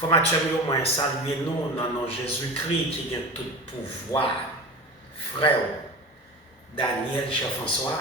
Formateur, moi, saluer nous dans nom Jésus-Christ qui a tout pouvoir. Frère Daniel Jean-François,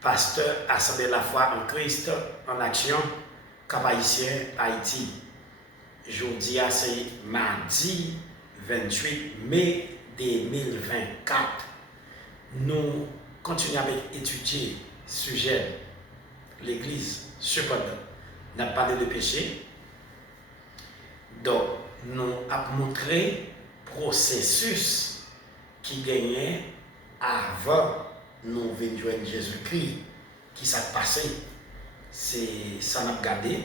pasteur Assemblée de la foi en Christ en action, Cap-Haïtien, Haïti. Aujourd'hui, c'est mardi 28 mai 2024. Nous continuons avec étudier le sujet l'Église. Cependant, nous avons parlé de péché. Donc, nous avons montré le processus qui gagnait avant nous venir joindre Jésus-Christ. Qui s'est passé? C'est ça nous avons regardé.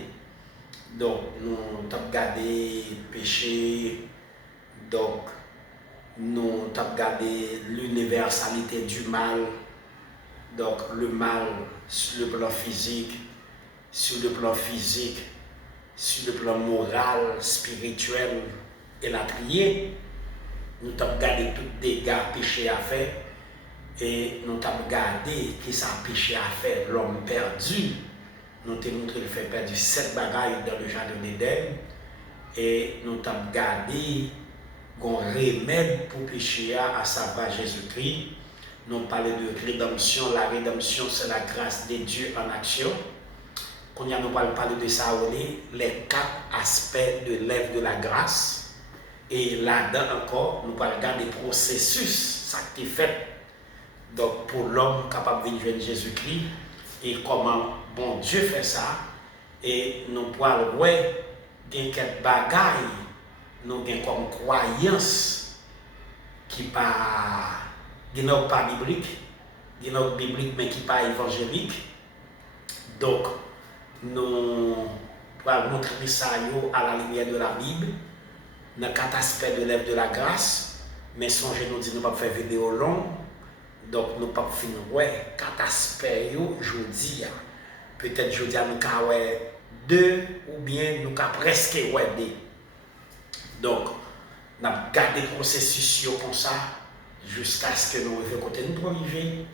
Donc, nous avons regardé le péché. Donc, nous avons regardé l'universalité du mal. Donc, le mal sur le plan physique, sur le plan moral, spirituel et latrier. Nous avons regardé tous les dégâts péchés à faire et nous avons regardé qui ça péché à faire l'homme perdu. Nous avons montré le fait perdu 7 bagailles dans le jardin d'Éden et nous avons regardé un remède pour péché à savoir Jésus-Christ. Nous avons parlé de rédemption. La rédemption, c'est la grâce de Dieu en action. Quand nous allons parler de ça, les 4 aspects de l'œuvre de la grâce. Et là-dedans encore, nous allons regarder le processus, ça qui est fait. Donc, pour l'homme capable de joindre Jésus-Christ, et comment bon Dieu fait ça. Et nous allons voir quelques bagailles, nous avons comme croyance qui n'est pas biblique, mais qui n'est pas évangélique. Donc, nous allons montrer ça à la lumière de la Bible, dans 4 aspects de l'œuvre de la grâce. Mais songez, nous disons, nous ne pouvons pas faire vidéo longue, donc nous ne pouvons pas finir 4 aspects aujourd'hui. Peut-être aujourd'hui, nous avons 2 ou bien nous avons presque 2. Donc, nous avons gardé le processus comme ça jusqu'à ce que nous arrivions côté nous arriver.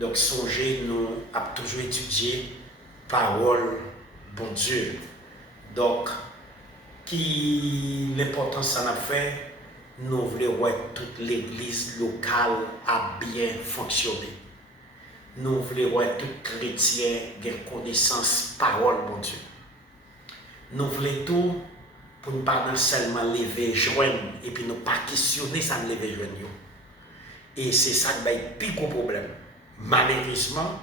Donc, songez, nous avons toujours étudié parole, bon Dieu. Donc, qui l'importance ça a fait, nous voulons voir toute l'église locale a bien fonctionné. Nous voulons voir tout chrétien ait connaissance parole, bon Dieu. Nous voulons tout pour ne pas seulement lever joindre et puis ne pas questionner ça ne lever joindre. Et c'est ça qui est le plus gros problème. Malheureusement,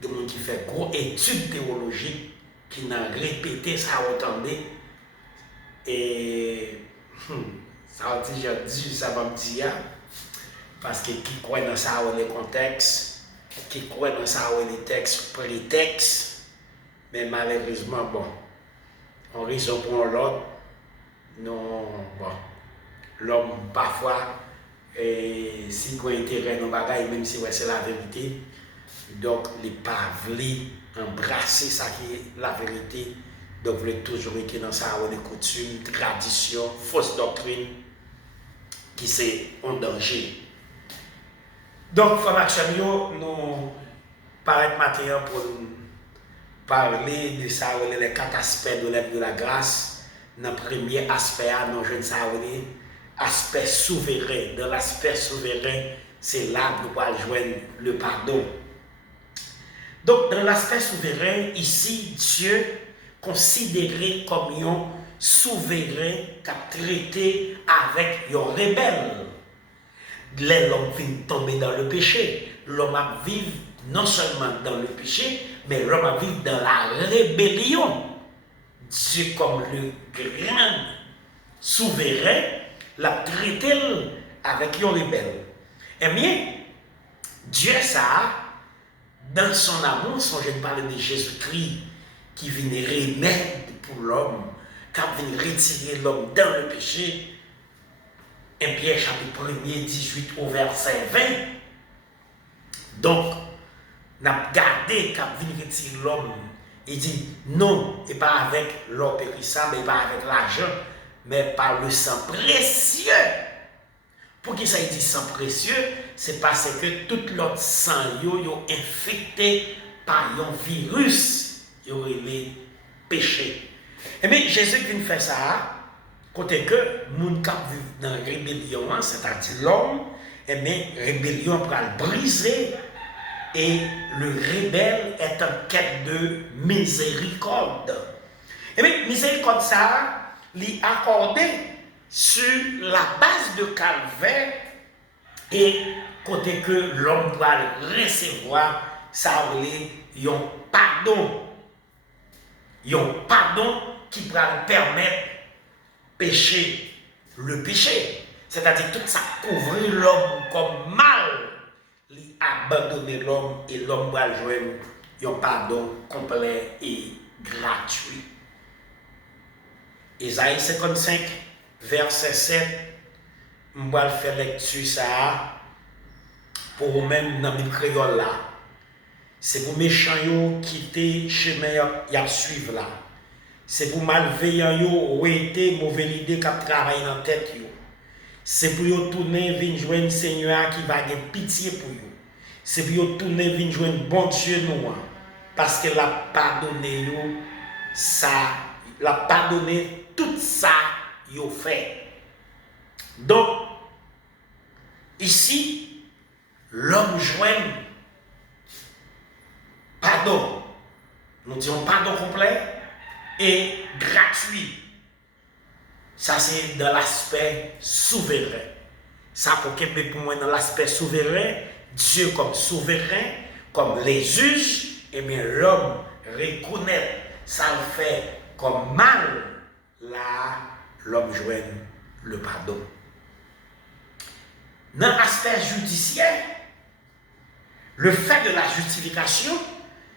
de gens qui fait gros études théologiques, qui n'ont répété ça autant et ça va dire, ça va me dire, parce que qui croit dans ça les contextes, qui croit dans ça les textes, prétextes, mais malheureusement, bon, en raison pour l'autre, non, bon, l'homme parfois, si il a intérêt dans le bagage, même si c'est la vérité, donc il n'est pas voulu embrasser ça qui est la vérité. Donc il voulait toujours être dans ça, des coutumes, traditions, fausses doctrines qui sont en danger. Donc, formation, nous parlons maintenant pour parler de ça, les 4 aspects de l'œuvre de la grâce. Dans le premier aspect, nous avons ça, aspect souverain. Dans l'aspect souverain, c'est là que nous allons joindre le pardon. Donc, dans l'aspect souverain, ici, Dieu considéré comme un souverain qui a traité avec un rebelle. L'homme vient tomber dans le péché. L'homme a vivre non seulement dans le péché, mais l'homme a vivre dans la rébellion. Dieu, comme le grand souverain, l'a traité avec un rebelle. Eh bien, Dieu, ça, dans son amour, je parle de Jésus-Christ, qui vient remède pour l'homme, qui vient retirer l'homme dans le péché. 1 Pierre chapitre 1er, 18 au verset 20. Donc, nous avons gardé qui vient retirer l'homme. Il dit non, et pas avec l'or périssable, et pas avec l'argent, mais par le sang précieux. Pour qui ça dit sang précieux? C'est parce que tout l'autre sang est infecté par un virus, il y a les péchés. Et bien, Jésus vient faire ça, côté que moun kap vivent dans la rébellion, c'est-à-dire l'homme, et bien, rébellion pour le briser, et le rebelle est en quête de miséricorde. Et bien, miséricorde ça, l'y accordé sur la base de calvaire, et côté que l'homme va recevoir, ça un pardon. Un pardon qui va permettre pécher le péché. C'est-à-dire tout ça couvrir l'homme comme mal, lui abandonner l'homme et l'homme va jouer un pardon complet et gratuit. Isaïe 55, verset 7, je vais faire lecture ça pour vous-même dans le créole là. C'est pour méchants qui quitter chemin y suivre là. C'est pour malveillants yo été mauvais idée qui travaille dans tête yo. C'est pour yo tourner venir joindre Seigneur qui va avoir pitié pour yo. C'est pour yo tourner venir joindre bon Dieu nous parce que l'a pardonné yo ça, l'a pardonné tout ça yo fait. Donc ici l'homme joint pardon. Nous disons pardon complet et gratuit. Ça, c'est dans l'aspect souverain. Ça, pour moi, dans l'aspect souverain, Dieu comme souverain, comme les juges, et bien l'homme reconnaît, ça le fait comme mal, là, l'homme joint le pardon. Dans l'aspect judiciaire, le fait de la justification,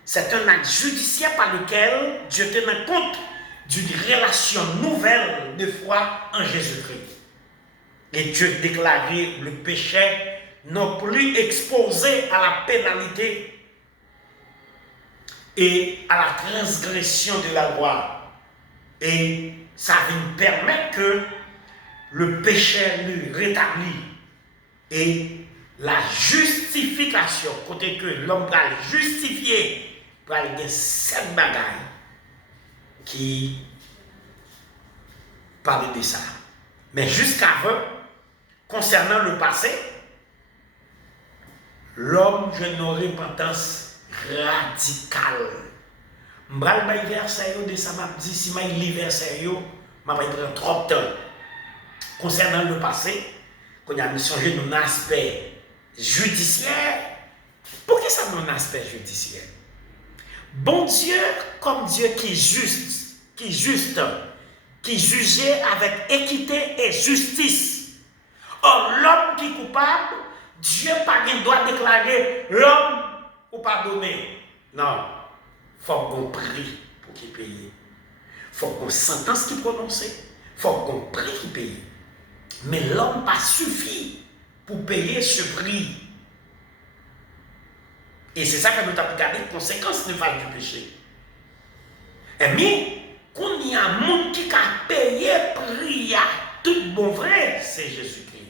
c'est un acte judiciaire par lequel Dieu tient compte d'une relation nouvelle de foi en Jésus-Christ. Et Dieu déclarait le péché non plus exposé à la pénalité et à la transgression de la loi. Et ça vient permettre que le péché lui rétablit et la justification, côté que l'homme va justifier, va y avoir 7 bagailles qui parlent de ça. Mais jusqu'avant, concernant le passé, l'homme a une repentance radicale. Je vais lire verset de ça, je dis si je lis verset, je vais prendre trop de temps. Concernant le passé, quand il y a changé un aspect judiciaire, pourquoi ça a un aspect judiciaire? Bon Dieu, comme Dieu qui est juste, qui jugeait avec équité et justice. Or, l'homme qui est coupable, Dieu pas doit déclarer l'homme ou pardonner. Non, il faut qu'on prie pour qu'il paye. Il faut qu'on sentence qui prononce. Il faut qu'on prie qu'il paye. Mais l'homme pas suffit pour payer ce prix. Et c'est ça que nous avons regardé les conséquences néfastes du péché. Mais, quand il y a un monde qui a payé prix à tout bon vrai, c'est Jésus-Christ.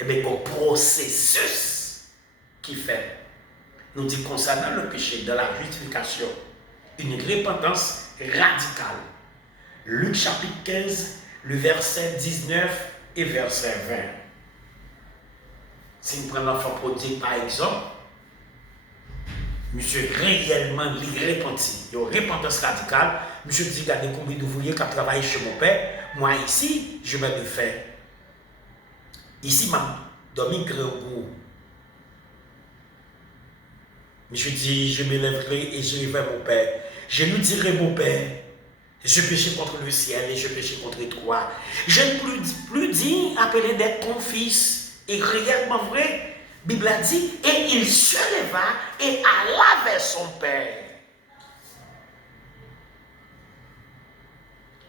Et bien, le processus qui fait, nous dit concernant le péché de la justification, une repentance radicale. Luc chapitre 15, le verset 19 et verset 20. Si nous prenons l'enfant prodigue par exemple, monsieur réellement repenti, il y a une repentance radicale. Monsieur dit, regardez combien d'ouvriers qui travaillent chez mon père. Moi ici, je vais le faire. Ici, je dormi grand goût. Monsieur dit, je me lèverai et je vais vers mon père. Je lui dirai, mon père, je péchais contre le ciel et je péchais contre toi. Je ne plus dit appeler d'être ton fils. Et réellement vrai, la Bible a dit, et il se leva et alla vers son père.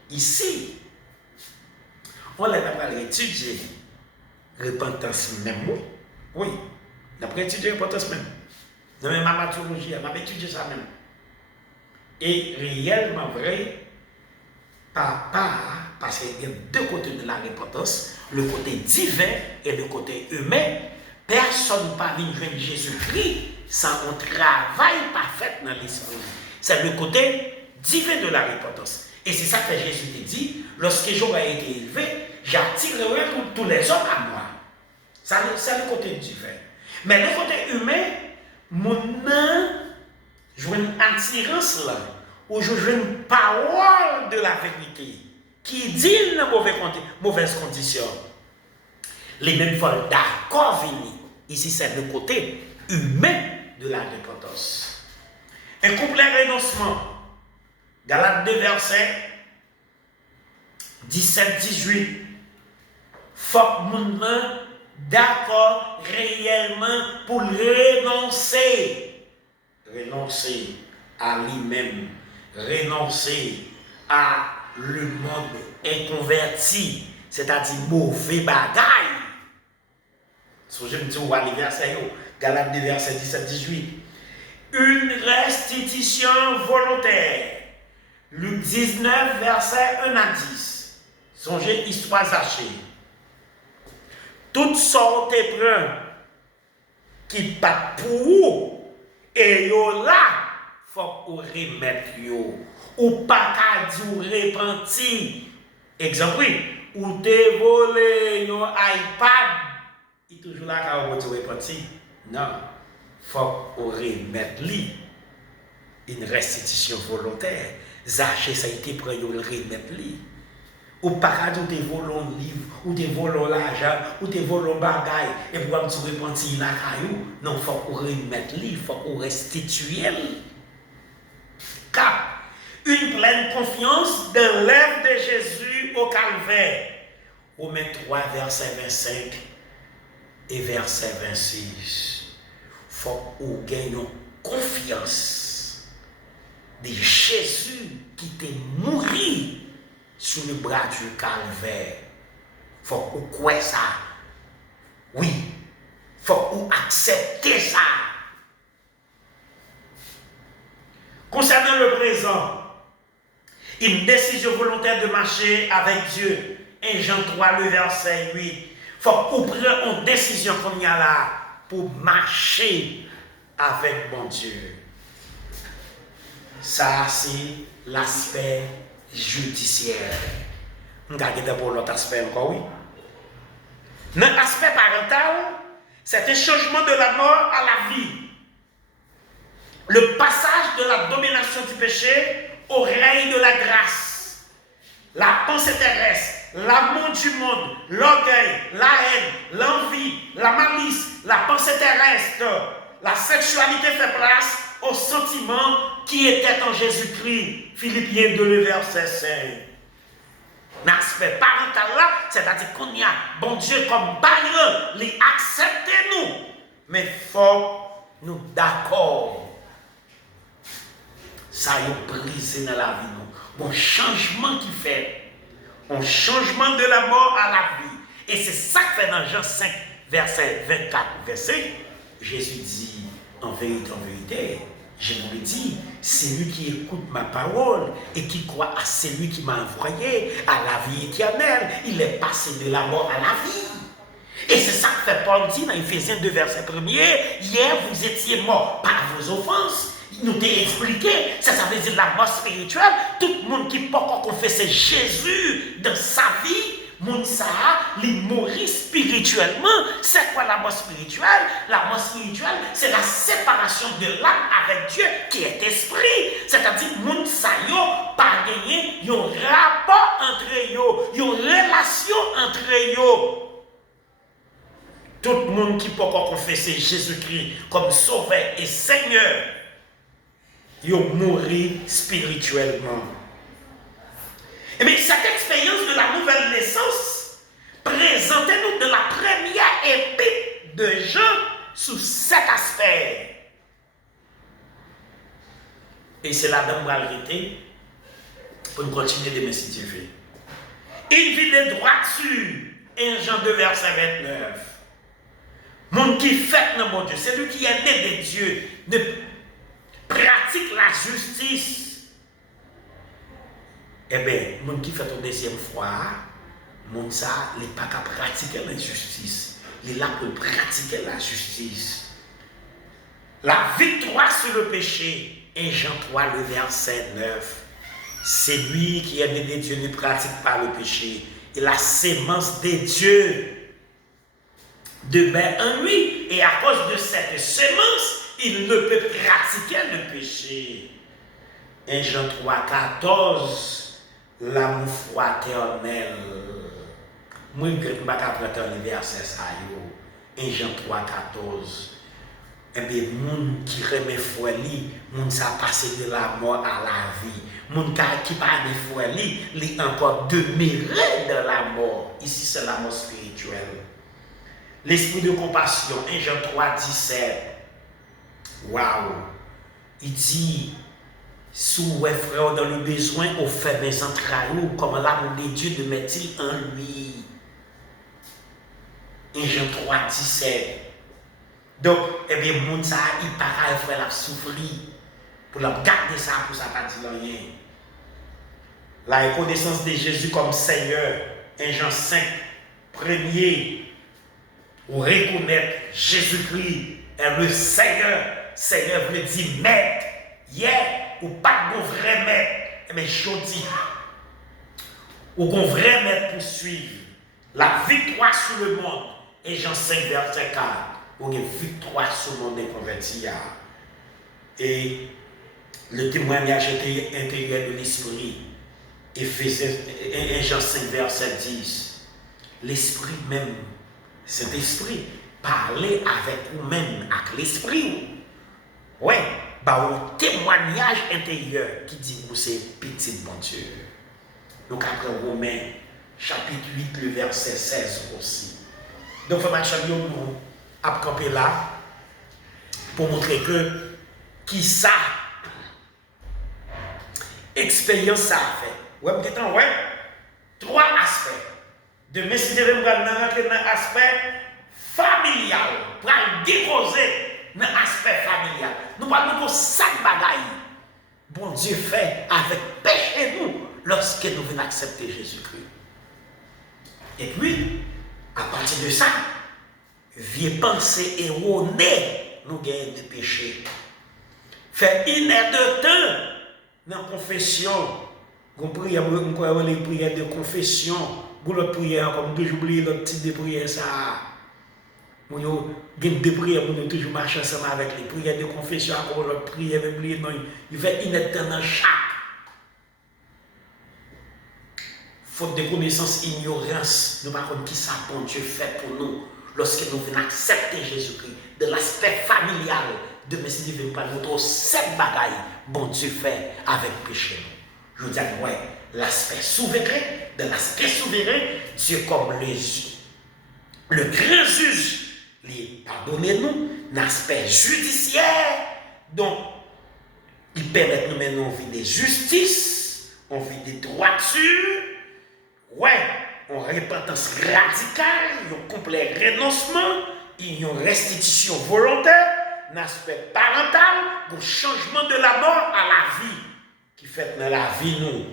Ici, on l'a étudié repentance même. Oui, on a étudié repentance même. Dans ma maturologie, on a étudié ça même. Et réellement vrai, parce qu'il y a deux côtés de la repentance, le côté divin et le côté humain. Personne ne parvient à joindre Jésus-Christ sans un travail parfait dans l'esprit. C'est le côté divin de la repentance. Et c'est ça que Jésus te dit, lorsque j'aurai été élevé, j'attirerai tous les hommes à moi. Ça, c'est le côté divin. Mais le côté humain, mon je veux une attirance là, où je veux une parole de la vérité, qui dit une mauvaise condition. Les mêmes veulent d'accord venir. Ici, c'est le côté humain de la dépendance. Un complet renoncement. Galates 2, verset 17-18. Faut que nous d'accord réellement pour renoncer. Renoncer à lui-même. Renoncer à le monde inconverti. C'est-à-dire mauvais bagaille. Si je me dis, on va aller verset, Galates 2, verset 17-18. Une restitution volontaire. Luc 19, verset 1 à 10. Songez, histoire Zachée. Toutes sortes d'épreuves qui partent pour vous, et yo là, faut qu'on remette yo. Ou pas qu'à dire repentir. Exemple, ou te volé un iPad, il est toujours là quand on va repentir. Non, faut qu'on remette lui. Une restitution volontaire. Zachée, ça a été pris, on remettre lui. Ou pas qu'à dire voler un livre, ou te voler l'argent, ou te voler un bagaille, et pour me repentir la caillou. Non, faut qu'on remette lui, faut qu'on restitue. Car une pleine confiance dans l'œuvre de Jésus au calvaire. Romains 3, verset 25 et verset 26. Faut qu'on gagne confiance de Jésus qui t'est mouru sur le bras du calvaire. Faut qu'on croie ça. Oui. Faut qu'on accepte ça. Concernant le présent, une décision volontaire de marcher avec Dieu. 1 Jean 3, le verset 8. Il faut qu'on prenne une décision comme il y a là pour marcher avec mon Dieu. Ça, c'est l'aspect judiciaire. On va regarder pour l'autre aspect encore, oui. Dans l'aspect parental, c'est un changement de la mort à la vie. Le passage de la domination du péché au règne de la grâce. La pensée terrestre, l'amour du monde, l'orgueil, la haine, l'envie, la malice, la pensée terrestre, la sexualité fait place aux sentiments qui étaient en Jésus-Christ. Philippiens 2, le verset 5. L'aspect parental là, c'est-à-dire qu'on y a bon Dieu comme bailleur, il accepte nous. Mais il faut nous d'accord. Ça y est brisé dans la vie. Bon changement qui fait. Un changement de la mort à la vie. Et c'est ça que fait dans Jean 5, verset 24, verset. Jésus dit, en vérité, je vous le dis, celui qui écoute ma parole et qui croit à celui qui m'a envoyé à la vie éternelle, il est passé de la mort à la vie. Et c'est ça que fait Paul dit dans Ephésiens 2, verset 1er, hier vous étiez morts par vos offenses. Il nous t'a expliqué, ça veut dire la mort spirituelle. Tout le monde qui peut encore confesser Jésus dans sa vie, mon ça, il mourit spirituellement. C'est quoi la mort spirituelle? La mort spirituelle, c'est la séparation de l'âme avec Dieu qui est esprit. C'est-à-dire, mon ça yo pas gagné, il y a un rapport entre eux, il y a une relation entre eux. Tout le monde qui peut encore confesser Jésus-Christ comme Sauveur et Seigneur, ils ont mouru spirituellement. Et bien, cette expérience de la nouvelle naissance, présentez-nous de la première épître de Jean sous cet aspect. Et c'est là dans la vérité pour nous continuer de m'instituer. Une vie de droiture, 1 Jean 2, verset 29. Monde qui fait dans mon Dieu, c'est lui qui est né de Dieu, ne pratique la justice. Eh bien, monde qui fait une deuxième fois, monde ça, il n'est pas qu'à pratiquer la justice. Il est là pour pratiquer la justice. La victoire sur le péché, 1 Jean 3, le verset 9. C'est lui qui est né de Dieu, ne pratique pas le péché. Et la sémence de Dieu demeure en lui. Et à cause de cette sémence, il ne peut pratiquer le péché. 1 Jean 3, 14, l'amour fraternel. Moi, je ne vais pas prendre le verset ça. 1 Jean 3, 14. Eh bien, les gens qui remet foi, les gens qui sont passés de la mort à la vie, les gens qui ne pas de foi, ils encore demeurés dans la mort. Ici, c'est la mort spirituelle. L'esprit de compassion, 1 Jean 3, 17. Waouh! Il dit, sous les frères dans le besoin, au fait mes entrailles, comme l'amour de Dieu de mettre en lui. 1 Jean 3, 17. Donc, eh bien, moun ça, il paraît faire la souffrir pour la garder ça pour ça pas dire rien. La reconnaissance de Jésus comme Seigneur, 1 Jean 5, premier, ou reconnaître Jésus-Christ est le Seigneur. Seigneur veut dire maître, ou pas de vrai maître, mais je dis, ou qu'on vrai maître pour suivre la victoire sur le monde. 1 Jean 5, verset 4. Ou une victoire sur le monde des convertis. Et le témoignage intérieur de l'esprit, Éphésiens 1 Jean 5, verset 10. L'esprit même, cet esprit, parler avec vous-même, avec l'esprit. Ouais, bah, un témoignage intérieur qui dit que c'est petit bon Dieu. Donc après Romains, chapitre 8, le verset 16 aussi. Donc, il faut que nous à camper là pour montrer que qui ça expérience ça a fait. Ouais, peut-être ouais. Trois aspects. De si je vais rentrer dans l'aspect familial, pour déposer dans l'aspect familial. Nous parlons de 5 bagailles. Bon Dieu fait avec péché nous lorsque nous venons accepter Jésus-Christ. Et puis, à partir de ça, vieux pensée erronée, nous gagnons des péchés. Fait une heure de temps dans la confession. Vous priez, les prières de confession. Vous l'autre prière, comme toujours oublier l'autre type de prière, ça. Vous avez des prières, vous avez toujours marché ensemble avec les prières de confession, encore l'autre prière, vous oubliez, non. Il fait une heure de temps dans chaque. Faute de connaissance, ignorance, nous ne savons pas qui ça, bon Dieu fait pour nous. Lorsque nous venons accepter Jésus-Christ, de l'aspect familial de M. Divin, par notre 7 bagailles, bon Dieu fait avec péché. Je veux dire, ouais, l'aspect souverain, de l'aspect souverain, Dieu comme le grand juge, pardonnez-nous, l'aspect judiciaire, donc, il permet de nous mener une vie de justice, une vie de droiture, ouais, une repentance radicale, un complet renoncement, une restitution volontaire, un aspect parental, un changement de la mort à la vie, qui fait dans la vie nous,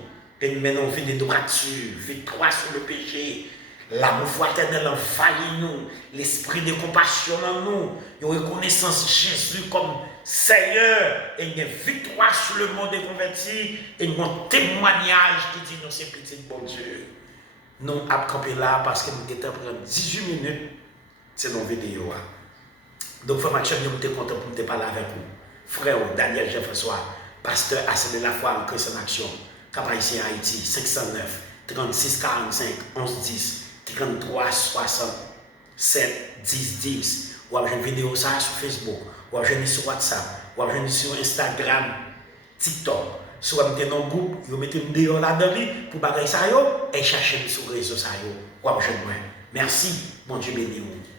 et nous menons une vie de droiture, victoire sur le péché, l'amour fraternel envahit nous, l'esprit de compassion en nous, une reconnaissance de Jésus comme Seigneur, et une victoire sur le monde des convertis, et un témoignage qui dit nous c'est petit bon Dieu. Nous avons campé là parce que nous avons pris 18 minutes c'est nos vidéos. Donc, frère Mathieu, nous sommes contents pour nous parler avec vous. Frère Daniel Jean-François, pasteur Assemblée de la foi en Christ en action, Cap ici en Haïti, 509 36 45 11 10 33 67 10 10. Ou avez une vidéo ça sur Facebook, ou avez sur WhatsApp, ou avez sur Instagram, TikTok. Si vous mettez dans le groupe, vous mettez une vidéo là-dedans pour bagailler ça et chercher sur les réseaux sociaux. Merci, bon Dieu béni vous.